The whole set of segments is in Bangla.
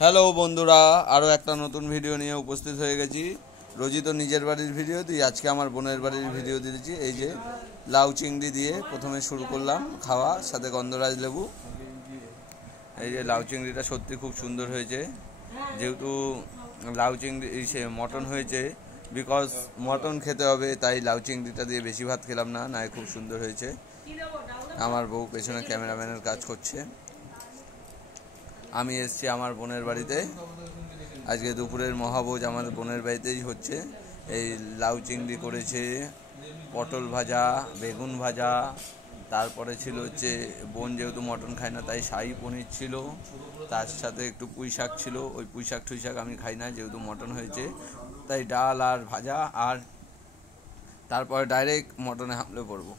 হ্যালো বন্ধুরা, আরও একটা নতুন ভিডিও নিয়ে উপস্থিত হয়ে গেছি। রোজই তো নিজের বাড়ির ভিডিও দিই, আজকে আমার বোনের বাড়ির ভিডিও দিয়েছি। এই যে লাউ চিংড়ি দিয়ে প্রথমে শুরু করলাম খাওয়া, সাথে গন্ধরাজ লেবু। এই যে লাউ চিংড়িটা সত্যি খুব সুন্দর হয়েছে, যেহেতু লাউ চিংড়ি সে মটন হয়েছে, বিকজ মটন খেতে হবে, তাই লাউ চিংড়িটা দিয়ে বেশি ভাত খেলাম না, নয় খুব সুন্দর হয়েছে। আমার বউ পেছনে ক্যামেরাম্যানের কাজ করছে। আমি এসেছি আমার বোনের বাড়িতে। আজকে দুপুরের মহাভোজ আমার বোনের বাড়িতেই হচ্ছে। এই লাউ চিংড়ি করেছে, পটল ভাজা, বেগুন ভাজা, তারপরে ছিল হচ্ছে বোন যেহেতু মটন খায় না তাই শাহী পনির ছিল, তার সাথে একটু পুঁই শাক ছিল। ওই পুঁই শাক টুই শাক আমি খাই না, যেহেতু মটন হয়েছে, তাই ডাল আর ভাজা। আর তারপরে ডাইরেক্ট মটনে হামলে পড়বো।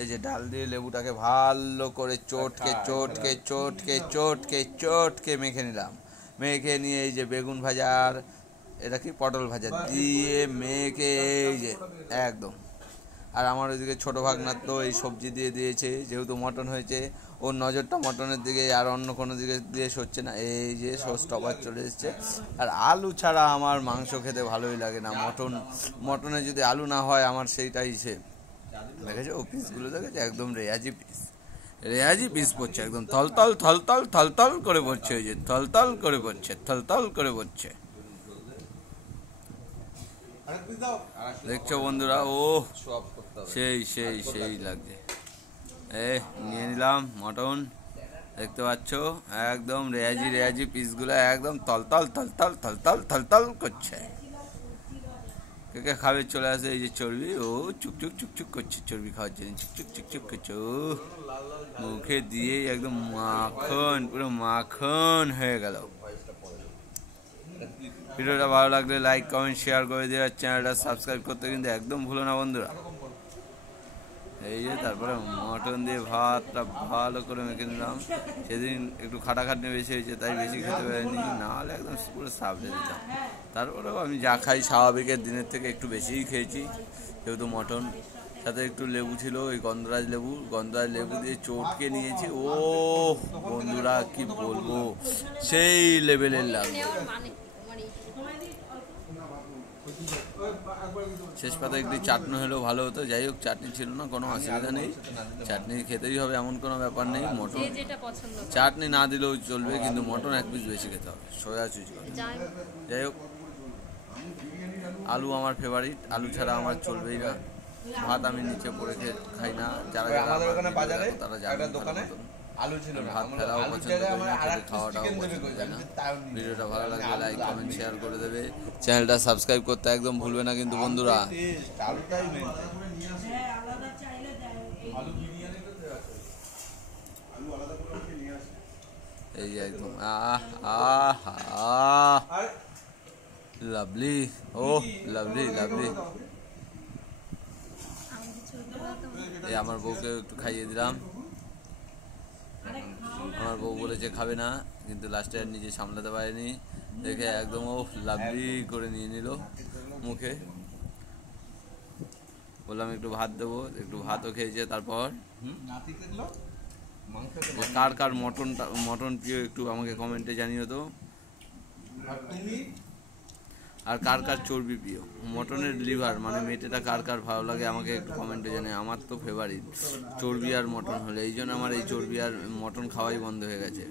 এই যে ডাল দিয়ে লেবুটাকে ভালো করে চটকে চটকে চটকে চটকে চটকে মেখে নিলাম। মেখে নিয়ে এই যে বেগুন ভাজা আর এটা কি পটল ভাজা দিয়ে মেখে এই যে একদম। আর আমার ওইদিকে ছোটো ভাগনার তো এই সবজি দিয়ে দিয়েছে, যেহেতু মটন হয়েছে ওর নজরটা মটনের দিকে, আর অন্য কোনো দিকে দিয়ে সরছে না। এই যে সস টপার চলে এসছে। আর আলু ছাড়া আমার মাংস খেতে ভালোই লাগে না। মটনে যদি আলু না হয় আমার সেইটাই সে দেখেছো, ও পিসগুলো দেখেছো, একদম রেয়াজি পিস, রেয়াজি পিস পড়ছে, একদম থলতল থলতল থলতল করে পড়ছে। ওই যে থলতল করে পড়ছে, থলতল করে পড়ছে। দেখছো বন্ধুরা, ও সেই সেই সেই লাগছে। নিয়ে নিলাম মটন, দেখতে পাচ্ছ একদম রেয়াজি রেয়াজি পিসগুলো একদম তলতল থলতল থলতল থলতল করছে। কে খাবে চলে আসে। এই যে চর্বি, ও চুকচুক চুকচুক করছে, চর্বি খাওয়ার জন্য চুকচুক চুকচুক করছে। ও মুখে দিয়ে একদম মাখন, পুরো মাখন হয়ে গেল। ভিডিওটা ভালো লাগলে লাইক কমেন্ট শেয়ার করে দিয়ে চ্যানেলটা সাবস্ক্রাইব করতে কিন্তু একদম ভুলো না বন্ধুরা। এই যে তারপরে মটন দিয়ে ভাতটা ভালো করে মেখে নিলাম। সেদিন একটু খাটাখাটনি বেশি হয়েছে তাই বেশি খেতে পারিনি, নাহলে একদম পুরো সাবলে দিতাম। তারপরেও আমি যা খাই স্বাভাবিকের দিনের থেকে একটু বেশিই খেয়েছি, যেহেতু মটন। সাথে একটু লেবু ছিল, ওই গন্ধরাজ লেবু দিয়ে চটকে নিয়েছি। ও বন্ধুরা কি বলবো, সেই লেভেলের লাগবে। শেষ পাতা একটু চাটনি হলেও ভালো হতো, যাই হোক চাটনি ছিল না, কোনো অসুবিধা নেই। চাটনি খেতেই হবে এমন কোনো ব্যাপার নেই। মটন চাটনি না দিলেও চলবে, কিন্তু মটন এক পিস বেশি খেতে হবে, সোয়া চুজ করে। যাই হোক, আলু আমার ফেভারিট, আলু ছাড়া আমার চলবেই না। ভাত আমি নিচে পড়ে খাই না, যারা তারা জানে আলু ছিল না, ভাত ফেলাও পছন্দ করি না, খেতে খাওয়াটাও পছন্দ করি না। ভিডিওটা ভালো লাগলে লাইক কমেন্ট শেয়ার করে দেবে, চ্যানেলটা সাবস্ক্রাইব করতে একদম ভুলবে না কিন্তু বন্ধুরা। এই যে একদম আহ আহ আহ লাভলি, ও লাভলি লাভলি। এই আমার বউকে একটু খাইয়ে দিলাম। আমার বউ বলেছে খাবে না, কিন্তু লাস্টে আর নিজে সামলাতে পারেনি, দেখে একদম ও লাভলি করে নিয়ে নিল মুখে। বললাম একটু ভাত দেবো, একটু ভাতও খেয়েছে। তারপর কার কার মটন প্রিয় একটু আমাকে কমেন্টে জানিও তো, আর কার কার চর্বি প্রিয়, মটনের লিভার মানে মেটেটা কার কার ভালো লাগে আমাকে একটু কমেন্টে জানিয়ে। আমার তো ফেভারিট চর্বি আর মটন হলে, এই জন্য আমার এই চর্বি আর মটন খাওয়াই বন্ধ হয়ে গেছে,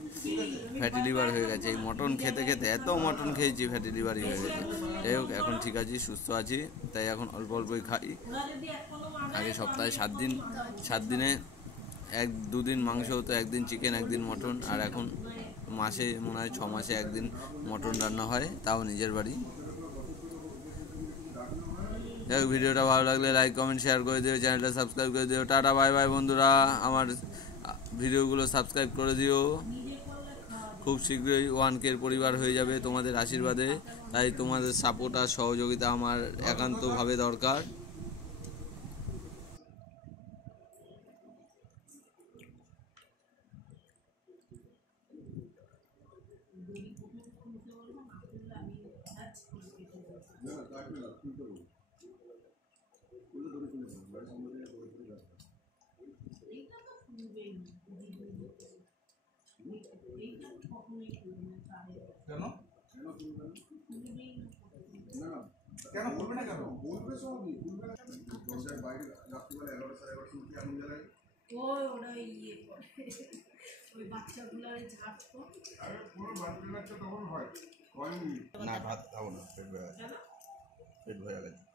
ফ্যাটি লিভার হয়ে গেছে। এই মটন খেতে খেতে এত মটন খেয়েছি ফ্যাটি লিভারই হয়ে গেছে। যাই হোক, এখন ঠিক আছি, সুস্থ আছি, তাই এখন অল্প অল্পই খাই। আগে সপ্তাহে 7 দিনে 1-2 দিন মাংস হতো, একদিন চিকেন একদিন মটন, আর এখন মাসে মনে হয় 6 মাসে একদিন মটন রান্না হয়, তাও নিজের বাড়ি। যাই হোক, ভিডিওটা ভালো লাগলে লাইক কমেন্ট শেয়ার করে দিও, চ্যানেলটা সাবস্ক্রাইব করে দিও। টাটা বাই বাই বন্ধুরা, আমার ভিডিওগুলো সাবস্ক্রাইব করে দিও। খুব শীঘ্রই 1K পরিবার হয়ে যাবে তোমাদের আশীর্বাদে, তাই তোমাদের সাপোর্ট আর সহযোগিতা আমার একান্তভাবে দরকার। কেন কেন বলবে না কেন বলবে সবই বলবে না দরজার বাইরে রাত্রিবেলা 11:30 উঠে আগুন জ্বালায় ওরা ইয়ে করে ওই বাচ্চাগুলোর ঝাড়তো আরে পুরো বাচ্চা তখন হয় না ভাত খাবো না পেট ভরে গেছে